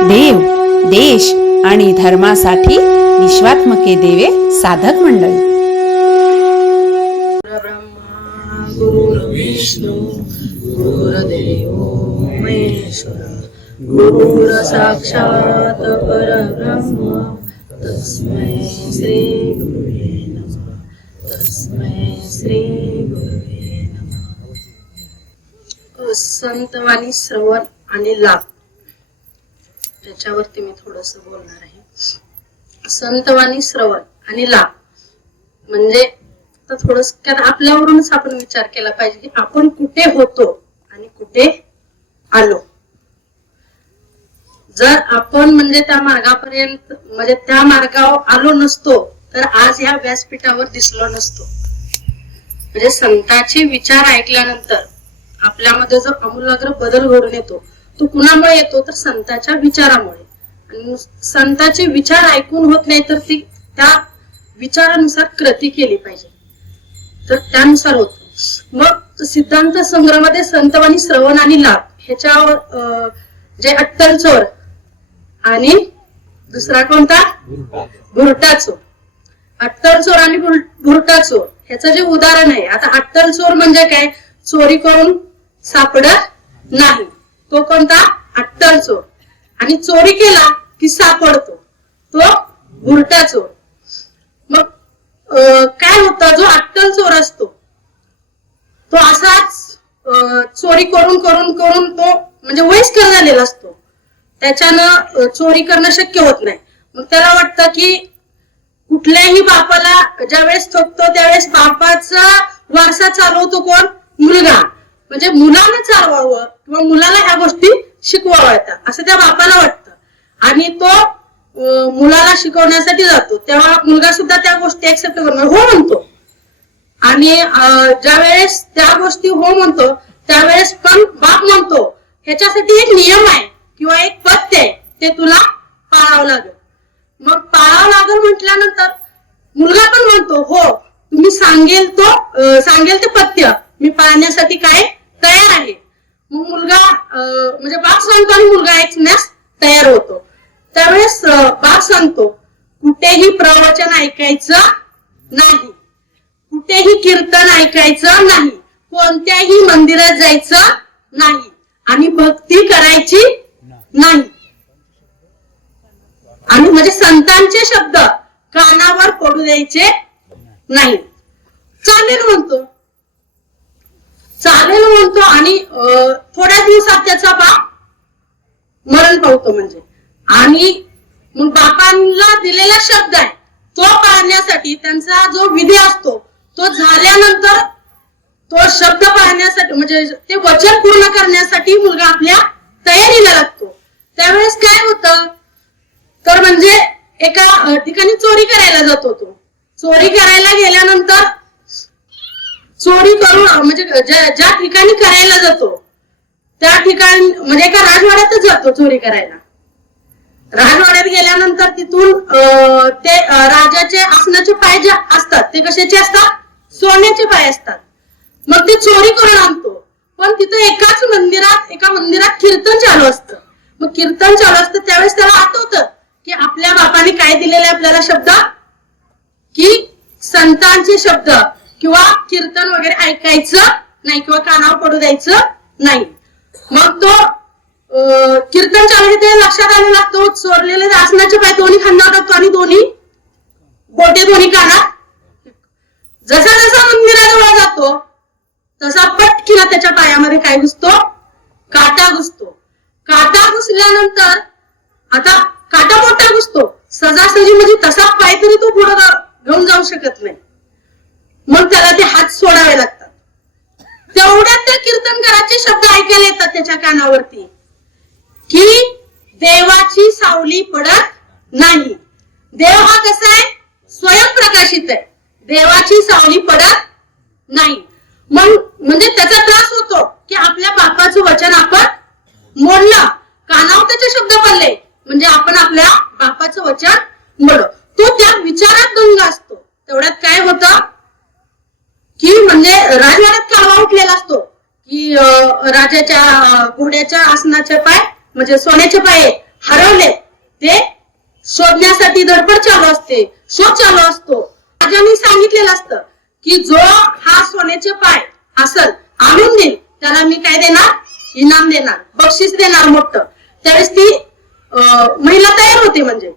देव देश आणि धर्मासाठी विश्वात्मके देवे साधक मंडळी. ब्रह्मा गुरुर्विष्णू महेश्वर गुरुर साक्षात परब्रह्म तस्मै श्री गुरुवे नमः तस्मै श्री गुरुवे नमः. संतवाणी श्रवण आणि लाभ. त्याच्यावरती मी थोडस बोलणार आहे. संतवाणी श्रवण आणि लाभ. म्हणजे तर थोडस कारण आपल्यावरूनच आपण विचार केला पाहिजे की आपण कुठे होतो आणि कुठे आलो. जर आपण म्हणजे त्या मार्गापर्यंत म्हणजे त्या मार्गावर आलो नसतो तर आज ह्या व्यासपीठावर दिसलो नसतो. म्हणजे संतांचे विचार ऐकल्यानंतर आपल्यामध्ये जो आमूलाग्र बदल घडून येतो तो कुणामुळे येतो? तर संतांच्या विचारामुळे. संताचे संतांचे विचार ऐकून होत नाही तर ती त्या विचारानुसार कृती केली पाहिजे. तर त्यानुसार होत. मग सिद्धांत संग्रहामध्ये संतवाणी श्रवण आणि लाभ ह्याच्यावर अं, जे अट्टल चोर आणि दुसरा कोणता? भुरटा चोर. अट्टल चोर आणि भुरटा चोर ह्याचं जे उदाहरण आहे आता अट्टल चोर म्हणजे काय? चोरी करून सापडत नाही. तो कोणता? अट्टल चोर. आणि चोरी केला की सापडतो. तो भुरटा चोर. मग काय होतं? जो अट्टल चोर असतो तो असाच चोरी करून करून करून तो म्हणजे वयस्कर झालेला असतो. त्याच्यानं चोरी करणं शक्य होत नाही. मग त्याला वाटतं की कुठल्याही बापाला ज्यावेळेस थोपतो त्यावेळेस बापाचा वारसा चालवतो कोण? मुलगा. म्हणजे मुलानं चालवावं किंवा मुलाला ह्या गोष्टी शिकवाव्यात असं त्या बापाला वाटतं. आणि तो मुलाला शिकवण्यासाठी जातो. तेव्हा मुलगा सुद्धा त्या गोष्टी ऍक्सेप्ट करणार. हो म्हणतो. आणि ज्या ज्यावेळेस त्या गोष्टी हो म्हणतो त्यावेळेस पण बाप म्हणतो ह्याच्यासाठी एक नियम आहे किंवा एक पथ्य आहे. ते तुला पाळावं लागेल. मग पाळावं लागेल म्हटल्यानंतर मुलगा पण म्हणतो हो तुम्ही सांगेल तो सांगेल ते पथ्य. मी पाळण्यासाठी काय तयार आहे. मग मुलगा म्हणजे बाप सांगतो आणि मुलगा ऐकण्यास तयार होतो. त्यावेळेस बाप सांगतो कुठेही प्रवचन ऐकायचं नाही. कुठेही कीर्तन ऐकायचं नाही. कोणत्याही मंदिरात जायचं नाही. आणि भक्ती करायची नाही. आणि म्हणजे संतांचे शब्द कानावर पडू द्यायचे नाही. चालेल म्हणतो. चालेल म्हणतो आणि थोड्या दिवसात त्याचा बाप मरण पावतो म्हणजे. आणि मग बापांना दिलेला शब्द आहे तो पाळण्यासाठी त्यांचा जो विधी असतो तो झाल्यानंतर तो शब्द पाहण्यासाठी म्हणजे ते वचन पूर्ण करण्यासाठी मुलगा आपल्या तयारीला लागतो. त्यावेळेस काय होतं तर म्हणजे एका ठिकाणी चोरी करायला जातो तो. चोरी करायला गेल्यानंतर चोरी करून म्हणजे ज्या ठिकाणी करायला जातो त्या ठिकाणी म्हणजे एका राजवाड्यातच जातो चोरी करायला. राजवाड्यात गेल्यानंतर तिथून ते राजाचे आसनाचे पाय जे असतात ते कशाचे असतात? सोन्याचे पाय असतात. मग ते चोरी करून आणतो. पण तिथं एकाच मंदिरात एका मंदिरात कीर्तन चालू असतं. मग कीर्तन चालू असतं त्यावेळेस त्याला आठवतं की आपल्या बापाने काय दिलेले आपल्याला शब्द? की संतांचे शब्द. किंवा कीर्तन वगैरे ऐकायचं नाही किंवा कानावर पडू द्यायचं नाही. मग तो अं, कीर्तन चालू ते लक्षात आलेला लागतो चोरलेले आसनाचे पाय दोन्ही खांदा टाकतो आणि दोन्ही बोटे दोन्ही कानात. जसा जसा मंदिराजवळ जातो तसा पटकीला त्याच्या पायामध्ये काय घुसतो? काटा घुसतो. काटा घुसल्यानंतर आता काटा मोठा घुसतो. सजासजी म्हणजे तसा पाय तरी तो पुढे घेऊन जाऊ शकत नाही. मग त्याला ते हात सोडावे लागतात. तेवढ्यात त्या कीर्तनकाराचे शब्द ऐकायला येतात त्याच्या कानावरती. की देवाची सावली पडत नाही. देव हा कसा आहे? स्वयंप्रकाशित आहे. देवाची सावली पडत नाही. मग म्हणजे त्याचा त्रास होतो की आपल्या बापाचं वचन आपण मोडलं कानावर त्याचे शब्द पडले म्हणजे आपण आपल्या बापाचं वचन मोड तो त्या विचारात दंग असतो तेवढ्यात काय होतं की म्हणजे राजवाड्यात काळवा उठलेला असतो त्याच्या आसनाचे पाय म्हणजे सोन्याचे पाय हरवले ते शोधण्यासाठी धडपड चालू असते शोध चालू असतो. राजांनी सांगितलेलं असतं की जो हा सोन्याचे पाय असल आणून देईल त्याला मी काय देणार? इनाम देणार बक्षीस देणार मोठं. त्यावेळेस ती अं, महिला तयार होते म्हणजे.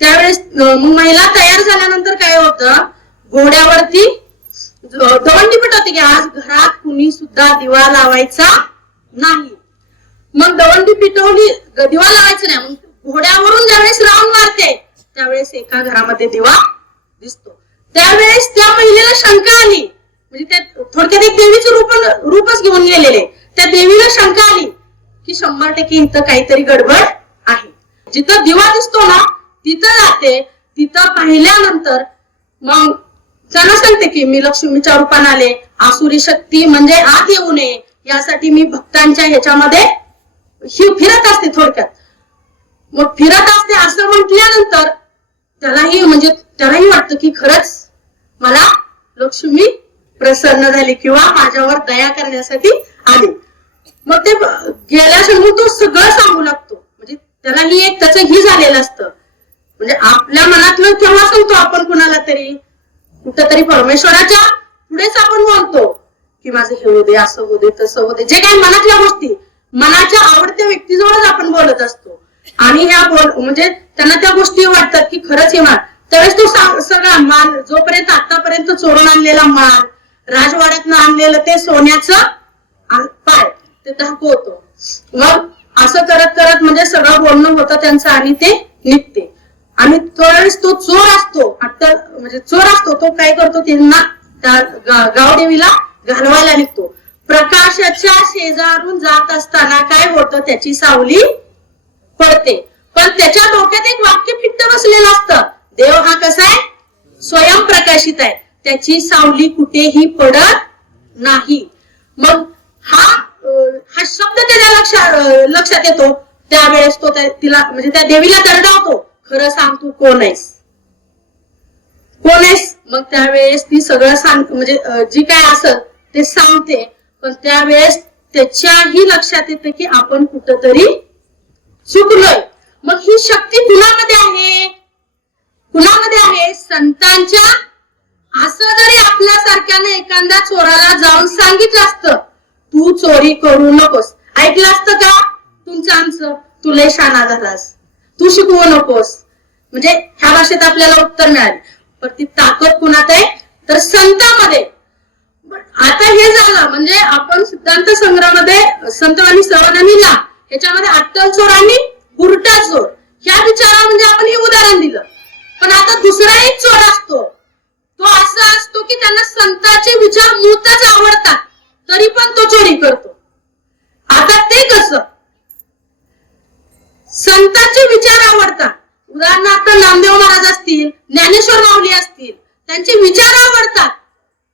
त्यावेळेस मग महिला तयार झाल्यानंतर काय होतं? घोड्यावरती दवंडी होती की आज घरात कुणी सुद्धा दिवा लावायचा नाही. मग दवंडी पिटवली दिवा लावायचा नाही. मग घोड्यावरून ज्यावेळेस राऊंड मारते त्यावेळेस एका घरामध्ये दिवा दिसतो. त्यावेळेस त्या महिलेला शंका आली. म्हणजे त्या थोडक्यात एक देवीचं रूप रूपच घेऊन गेलेले. त्या देवीला शंका आली की शंभर टक्के इथं काहीतरी गडबड आहे. जिथं दिवा दिसतो ना तिथं जाते. तिथं पाहिल्यानंतर मग त्यांना सांगते की मी लक्ष्मीच्या रूपाने आले. आसुरी शक्ती म्हणजे आत येऊ नये. यासाठी मी भक्तांच्या ह्याच्यामध्ये ही फिरत असते थोडक्यात. मग फिरत असते असं म्हटल्यानंतर त्यालाही म्हणजे त्यालाही वाटतं की खरंच मला लक्ष्मी प्रसन्न झाली किंवा माझ्यावर दया करण्यासाठी आली. मग ते गेल्यासमोर तो सगळं सांगू लागतो. म्हणजे त्यालाही एक त्याचं ही झालेलं असतं. म्हणजे आपल्या मनातलं केव्हा सांगतो आपण कुणाला तरी? कुठंतरी परमेश्वराच्या पुढेच आपण बोलतो की माझं हे होऊ दे असं होऊ दे तसं होऊ दे. जे काही मनातल्या गोष्टी मनाच्या आवडत्या व्यक्तीजवळच आपण बोलत असतो. आणि ह्या बोल म्हणजे त्यांना त्या गोष्टी वाटतात की खरंच हे माल. त्यावेळेस तो सगळा माल जोपर्यंत आतापर्यंत चोरून आणलेला माल राजवाड्यातनं आणलेलं ते सोन्याचं पाय ते दाखवतो मग असं करत करत म्हणजे सगळं बोलणं होतं त्यांचं आणि ते निघते. आणि त्यावेळेस तो चोर असतो. आता म्हणजे चोर असतो तो काय करतो त्यांना त्या गावदेवीला घालवायला निघतो. प्रकाशाच्या शेजारून जात असताना काय होतं? त्याची सावली पडते. पण त्याच्या डोक्यात एक वाक्य फिट्ट बसलेलं असतं. देव हा कसा आहे? स्वयंप्रकाशित आहे. त्याची सावली कुठेही पडत नाही. मग हा हा शब्द त्याच्या लक्षात लक्षात येतो. त्यावेळेस तो त्या- तिला म्हणजे त्या देवीला दरडावतो. खरं सांग तू कोण आहेस? कोण आहेस? मग त्यावेळेस ती सगळं सांग म्हणजे जी काय असत ते सांगते. पण त्यावेळेस त्याच्याही लक्षात येतं की आपण कुठंतरी चुकलोय. मग ही शक्ती कुणामध्ये आहे? कुणामध्ये आहे? संतांच्या? असं जरी आपल्यासारख्याने एखाद्या चोराला जाऊन सांगितलं असतं तू चोरी करू नकोस. ऐकलं असतं का? तुमचं आमचं. तुले शाना झालास तू शिकवू नकोस. म्हणजे ह्या भाषेत आपल्याला उत्तर मिळाले. पण ती ताकद कुणात आहे? तर संतामध्ये. आता हे झालं म्हणजे आपण सिद्धांत संग्रहामध्ये संत आणि सवानांनी ला ह्याच्यामध्ये अट्टल चोर आणि उरटा चोर. ह्या विचारा म्हणजे आपण हे उदाहरण दिलं. पण आता दुसरा एक चोर असतो. तो असा असतो की त्यांना संतांचे विचार मूतच आवडतात. तरी पण तो चोरी करतो. आता ते कसं? संतांचे विचार आवडतात. उदाहरणार्थ नामदेव महाराज असतील ज्ञानेश्वर माऊली असतील त्यांचे विचार आवडतात.